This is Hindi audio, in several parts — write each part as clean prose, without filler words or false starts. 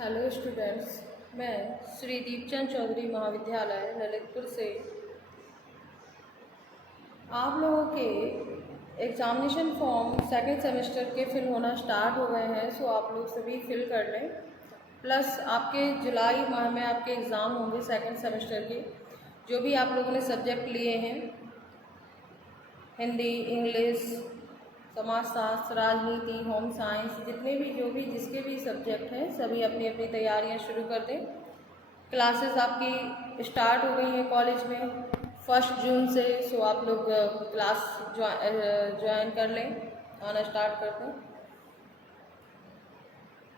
हेलो स्टूडेंट्स, मैं श्री दीपचंद चौधरी महाविद्यालय ललितपुर से आप लोगों के एग्ज़ामिनेशन फॉर्म सेकंड सेमेस्टर के फिल होना स्टार्ट हो गए हैं। सो आप लोग सभी फिल कर लें। प्लस आपके जुलाई माह में आपके एग्ज़ाम होंगे सेकंड सेमेस्टर के। जो भी आप लोगों ने सब्जेक्ट लिए हैं, हिंदी, इंग्लिश, समाजशास्त्र, राजनीति, होम साइंस, जितने भी जिसके भी सब्जेक्ट हैं, सभी अपनी अपनी तैयारियां शुरू कर दें। क्लासेस आपकी स्टार्ट हो गई हैं कॉलेज में 1 जून से। सो आप लोग क्लास ज्वाइन कर लें, आना स्टार्ट कर दें।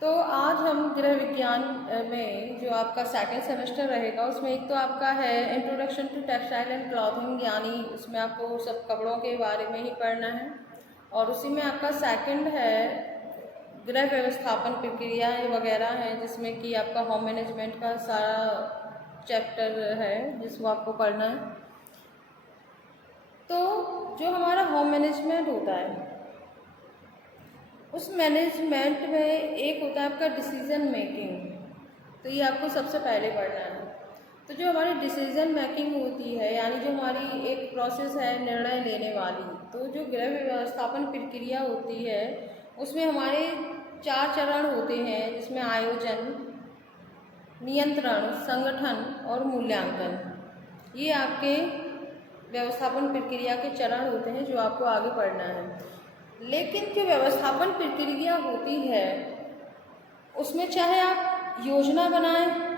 तो आज हम गृह विज्ञान में जो आपका सेकंड सेमेस्टर रहेगा, उसमें एक तो आपका है introduction to textile and clothing, यानी उसमें आपको सब कपड़ों के बारे में ही पढ़ना है। और उसी में आपका सेकंड है गृह व्यवस्थापन प्रक्रिया वगैरह है, जिसमें कि आपका होम मैनेजमेंट का सारा चैप्टर है जिसको आपको पढ़ना है। तो जो हमारा होम मैनेजमेंट होता है, उस मैनेजमेंट में एक होता है आपका डिसीज़न मेकिंग। तो ये आपको सबसे पहले पढ़ना है। तो जो हमारी डिसीज़न मेकिंग होती है, यानी जो हमारी एक प्रोसेस है निर्णय लेने वाली, तो जो गृह व्यवस्थापन प्रक्रिया होती है उसमें हमारे 4 चरण होते हैं, जिसमें आयोजन, नियंत्रण, संगठन और मूल्यांकन। ये आपके व्यवस्थापन प्रक्रिया के चरण होते हैं जो आपको आगे पढ़ना है। लेकिन जो व्यवस्थापन प्रक्रिया होती है उसमें चाहे आप योजना बनाएं,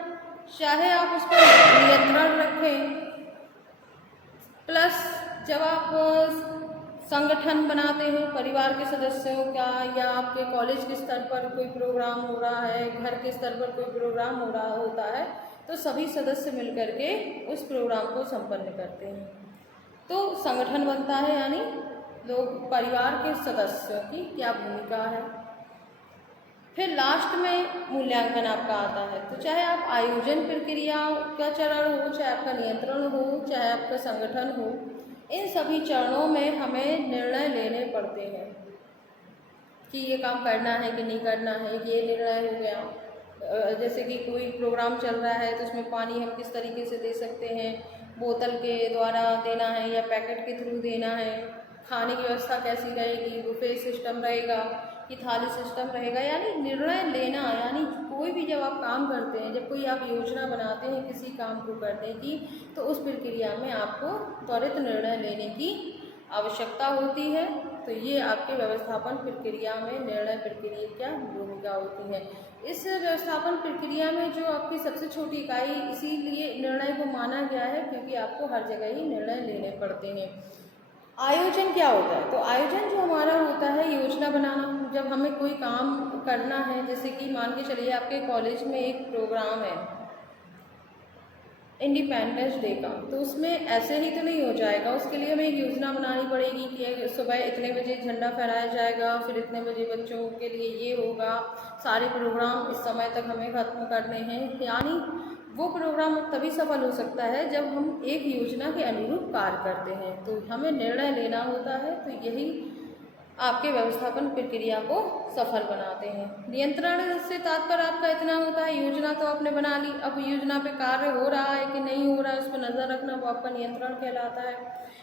चाहे आप उस पर नियंत्रण रखें, प्लस जब आप संगठन बनाते हैं परिवार के सदस्यों का, या आपके कॉलेज के स्तर पर कोई प्रोग्राम हो रहा है, घर के स्तर पर कोई प्रोग्राम हो रहा होता है, तो सभी सदस्य मिलकर के उस प्रोग्राम को संपन्न करते हैं। तो संगठन बनता है, यानी लोग परिवार के सदस्यों की क्या भूमिका है। फिर लास्ट में मूल्यांकन आपका आता है। तो चाहे आप आयोजन प्रक्रिया का चरण हो, चाहे आपका नियंत्रण हो, चाहे आपका संगठन हो, इन सभी चरणों में हमें निर्णय लेने पड़ते हैं कि ये काम करना है कि नहीं करना है। ये निर्णय हो गया, जैसे कि कोई प्रोग्राम चल रहा है तो उसमें पानी हम किस तरीके से दे सकते हैं, बोतल के द्वारा देना है या पैकेट के थ्रू देना है, खाने की व्यवस्था कैसी रहेगी, बुफे सिस्टम रहेगा कि थाली सिस्टम रहेगा। यानी निर्णय लेना, यानी कोई भी जब आप काम करते हैं, जब कोई आप योजना बनाते हैं किसी काम को करने की, तो उस प्रक्रिया में आपको त्वरित निर्णय लेने की आवश्यकता होती है। तो ये आपके व्यवस्थापन प्रक्रिया में निर्णय प्रक्रिया क्या भूमिका होती है। इस व्यवस्थापन प्रक्रिया में जो आपकी सबसे छोटी इकाई इसीलिए निर्णय को माना गया है क्योंकि आपको हर जगह ही निर्णय लेने पड़ते हैं। आयोजन क्या होता है? तो आयोजन जो हमारा होता है योजना बनाना। जब हमें कोई काम करना है, जैसे कि मान के चलिए आपके कॉलेज में एक प्रोग्राम है इंडिपेंडेंस डे का, तो उसमें ऐसे ही तो नहीं हो जाएगा। उसके लिए हमें एक योजना बनानी पड़ेगी कि सुबह इतने बजे झंडा फहराया जाएगा, फिर इतने बजे बच्चों के लिए ये होगा, सारे प्रोग्राम इस समय तक हमें खत्म करने हैं। यानी वो प्रोग्राम तभी सफल हो सकता है जब हम एक योजना के अनुरूप कार्य करते हैं। तो हमें निर्णय लेना होता है। तो यही आपके व्यवस्थापन प्रक्रिया को सफल बनाते हैं। नियंत्रण से तात्पर्य आपका इतना होता है, योजना तो आपने बना ली, अब योजना पे कार्य हो रहा है कि नहीं हो रहा है उस पर नज़र रखना, वो आपका नियंत्रण कहलाता है।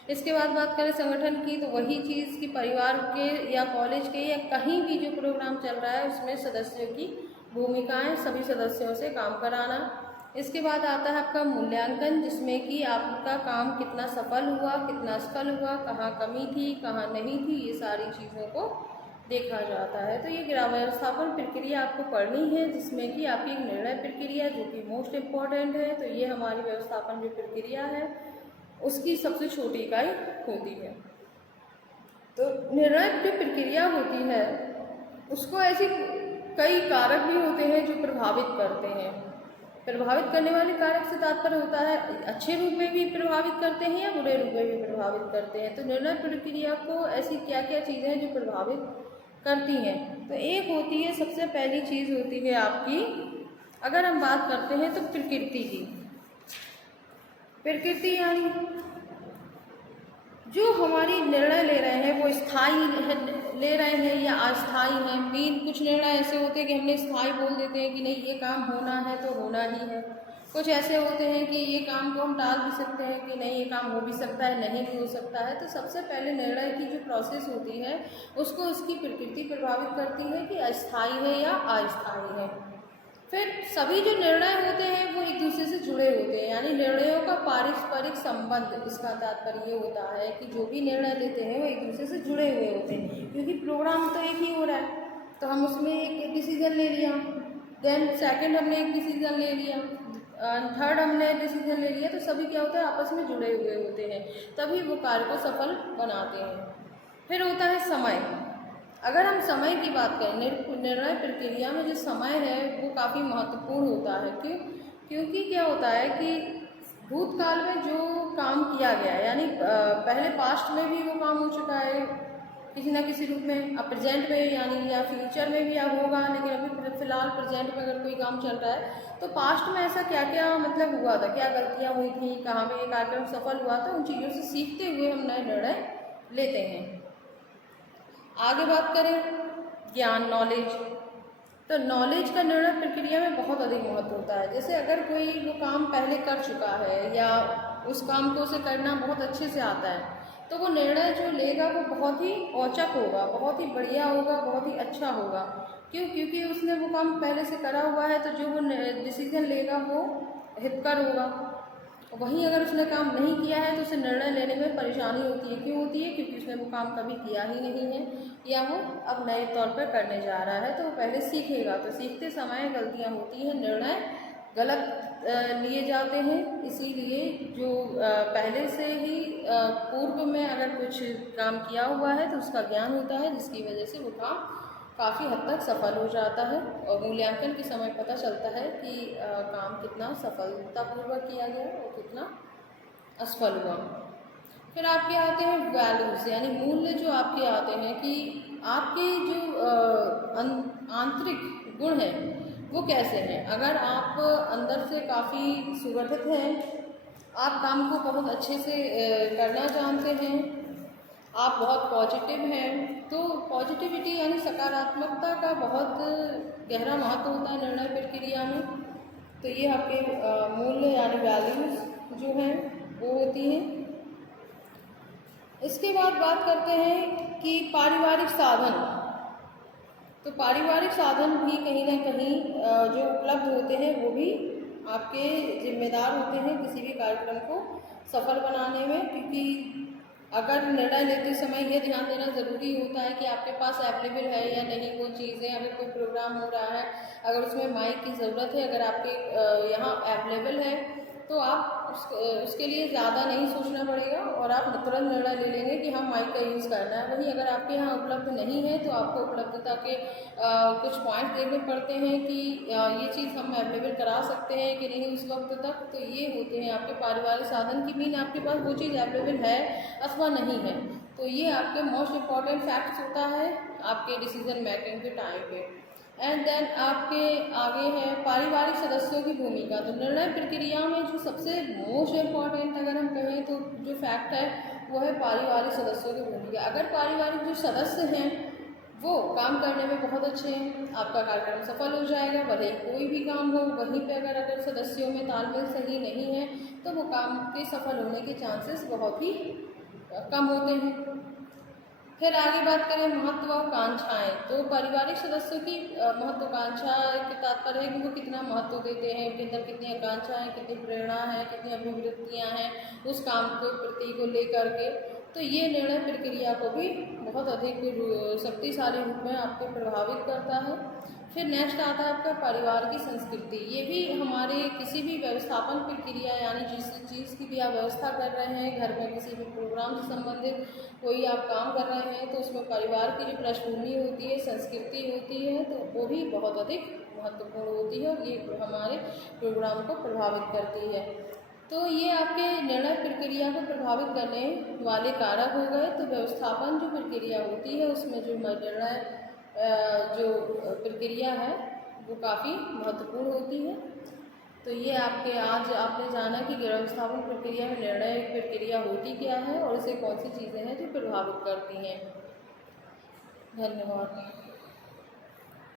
इसके बाद बात करें संगठन की, तो वही चीज़ कि परिवार के या कॉलेज के या कहीं भी जो प्रोग्राम चल रहा है उसमें सदस्यों की भूमिकाएँ, सभी सदस्यों से काम कराना। इसके बाद आता है आपका मूल्यांकन, जिसमें कि आपका काम कितना सफल हुआ, कितना असफल हुआ, कहाँ कमी थी, कहाँ नहीं थी, ये सारी चीज़ों को देखा जाता है। तो ये गृह व्यवस्थापन प्रक्रिया आपको पढ़नी है, जिसमें कि आपकी एक निर्णय प्रक्रिया जो कि मोस्ट इम्पॉर्टेंट है। तो ये हमारी व्यवस्थापन जो प्रक्रिया है उसकी सबसे छोटी इकाई होती है। तो निर्णय जो प्रक्रिया होती है उसको ऐसी कई कारक भी होते हैं जो प्रभावित करते हैं। प्रभावित करने वाले कारक से तात्पर्य होता है अच्छे रूप में भी प्रभावित करते हैं या बुरे रूप में भी प्रभावित करते हैं। तो निर्णय प्रक्रिया को ऐसी क्या क्या चीज़ें हैं जो प्रभावित करती हैं? तो एक होती है, सबसे पहली चीज़ होती है आपकी, अगर हम बात करते हैं तो प्रकृति की। प्रकृति यानी जो हमारी निर्णय ले रहे हैं वो स्थायी ले रहे हैं या अस्थाई हैं। मेन कुछ निर्णय ऐसे होते हैं कि हमने स्थायी बोल देते हैं कि नहीं ये काम होना है तो होना ही है। कुछ ऐसे होते हैं कि ये काम को हम टाल भी सकते हैं कि नहीं ये काम हो भी सकता है, नहीं भी हो सकता है। तो सबसे पहले निर्णय की जो प्रोसेस होती है उसको उसकी प्रकृति प्रभावित करती है कि अस्थाई है या अस्थाई है। फिर सभी जो निर्णय होते हैं वो एक दूसरे से जुड़े होते हैं, यानी निर्णयों का पारस्परिक संबंध, इसका तात्पर्य ये होता है कि जो भी निर्णय लेते हैं वो एक दूसरे से जुड़े हुए होते हैं। क्योंकि प्रोग्राम तो एक ही हो रहा है, तो हम उसमें एक डिसीजन ले लिया, देन सेकंड हमने एक डिसीजन ले लिया, थर्ड हमने डिसीजन ले लिया, तो सभी क्या होता है आपस में जुड़े हुए होते हैं, तभी वो कार्य को सफल बनाते हैं। फिर होता है समय। अगर हम समय की बात करें, निर्णय प्रक्रिया में जो समय है वो काफ़ी महत्वपूर्ण होता है। क्यों? क्योंकि क्या होता है कि भूतकाल में जो काम किया गया है, यानी पहले पास्ट में भी वो काम हो चुका है किसी ना किसी रूप में, अब प्रेजेंट में यानी या फ्यूचर में भी अब होगा, लेकिन अभी फिलहाल प्रेजेंट में अगर कोई काम चल रहा है तो पास्ट में ऐसा क्या क्या मतलब हुआ था, क्या गलतियाँ हुई थी, कहाँ पे ये कार्यक्रम सफल हुआ था, उन चीज़ों से सीखते हुए हम नए निर्णय लेते हैं। आगे बात करें ज्ञान, नॉलेज, तो नॉलेज का निर्णय प्रक्रिया में बहुत अधिक महत्व होता है। जैसे अगर कोई वो काम पहले कर चुका है या उस काम को उसे करना बहुत अच्छे से आता है, तो वो निर्णय जो लेगा वो बहुत ही औचक होगा, बहुत ही बढ़िया होगा, बहुत ही अच्छा होगा। क्यों? क्योंकि उसने वो काम पहले से करा हुआ है, तो जो वो डिसीजन लेगा वो हितकर होगा। वहीं अगर उसने काम नहीं किया है तो उसे निर्णय लेने में परेशानी होती है। क्यों होती है? क्योंकि उसने वो काम कभी किया ही नहीं है या वो अब नए तौर पर करने जा रहा है, तो वो पहले सीखेगा, तो सीखते समय गलतियां होती हैं, निर्णय गलत लिए जाते हैं। इसीलिए जो पहले से ही पूर्व में अगर कुछ काम किया हुआ है तो उसका ज्ञान होता है, जिसकी वजह से वो काम काफ़ी हद तक सफल हो जाता है और मूल्यांकन के समय पता चलता है कि काम कितना सफलतापूर्वक किया गया और कितना असफल हुआ। फिर आपके आते हैं वैल्यूज़, यानी मूल्य जो आपके आते हैं कि आपके जो आंतरिक गुण हैं वो कैसे हैं। अगर आप अंदर से काफ़ी सुगठित हैं, आप काम को बहुत अच्छे से करना जानते हैं, आप बहुत पॉजिटिव हैं, तो पॉजिटिविटी यानी सकारात्मकता का बहुत गहरा महत्व होता है निर्णय प्रक्रिया में। तो ये आपके मूल्य यानी वैल्यूज़ जो हैं वो होती हैं। इसके बाद बात करते हैं कि पारिवारिक साधन, तो पारिवारिक साधन भी कहीं ना कहीं जो उपलब्ध होते हैं वो भी आपके जिम्मेदार होते हैं किसी भी कार्यक्रम को सफल बनाने में। क्योंकि अगर निर्णय लेते समय ये ध्यान देना ज़रूरी होता है कि आपके पास अवेलेबल है या नहीं वो चीज़ें। अगर कोई प्रोग्राम हो रहा है, अगर उसमें माइक की ज़रूरत है, अगर आपके यहाँ अवेलेबल है तो आप उसके लिए ज़्यादा नहीं सोचना पड़ेगा और आप तुरंत निर्णय ले लेंगे कि हम माइक का यूज़ करना है। वहीं अगर आपके यहाँ उपलब्ध नहीं है तो आपको उपलब्धता के कुछ पॉइंट देखने पड़ते हैं कि ये चीज़ हम अवेलेबल करा सकते हैं कि नहीं उस वक्त तक। तो ये होते हैं आपके पारिवारिक साधन की मीन आपके पास वो चीज़ अवेलेबल है अथवा नहीं है। तो ये आपके मोस्ट इम्पॉर्टेंट फैक्ट्स होता है आपके डिसीजन मेकिंग के टाइम पे। एंड देन आपके आगे है पारिवारिक सदस्यों की भूमिका। तो निर्णय प्रक्रिया में जो सबसे मोस्ट इम्पॉर्टेंट अगर हम कहें तो जो फैक्ट है वो है पारिवारिक सदस्यों की भूमिका। अगर पारिवारिक जो सदस्य हैं वो काम करने में बहुत अच्छे हैं, आपका कार्यक्रम सफल हो जाएगा। भले कोई भी काम हो, वहीं पे अगर सदस्यों में तालमेल सही नहीं है तो वो काम के सफल होने के चांसेस बहुत ही कम होते हैं। फिर आगे बात करें महत्वाकांक्षाएं, तो पारिवारिक सदस्यों की महत्वाकांक्षा के तात्पर्य है कि वो कितना महत्व देते हैं, उनके अंदर कितनी आकांक्षाएं, कितनी प्रेरणा है, कितनी अभिवृत्तियां हैं उस काम के प्रति को लेकर के। तो ये निर्णय प्रक्रिया को भी बहुत अधिक शक्तिशाली रूप में आपको प्रभावित करता है। फिर नेक्स्ट आता है आपका परिवार की संस्कृति। ये भी हमारे किसी भी व्यवस्थापन प्रक्रिया यानी जिस चीज़ की भी आप व्यवस्था कर रहे हैं, घर में किसी भी प्रोग्राम से संबंधित कोई आप काम कर रहे हैं, तो उसमें परिवार की जो पृष्ठभूमि होती है, संस्कृति होती है, तो वो भी बहुत अधिक महत्वपूर्ण होती है और ये हमारे प्रोग्राम को प्रभावित करती है। तो ये आपके निर्णय प्रक्रिया को प्रभावित करने वाले कारक हो गए। तो व्यवस्थापन जो प्रक्रिया होती है उसमें जो निर्णय जो प्रक्रिया है वो काफ़ी महत्वपूर्ण होती है। तो ये आपके आज आपने जाना कि व्यवस्थापन प्रक्रिया में निर्णय प्रक्रिया होती क्या है और इसे कौन सी चीज़ें हैं जो प्रभावित करती हैं। धन्यवाद।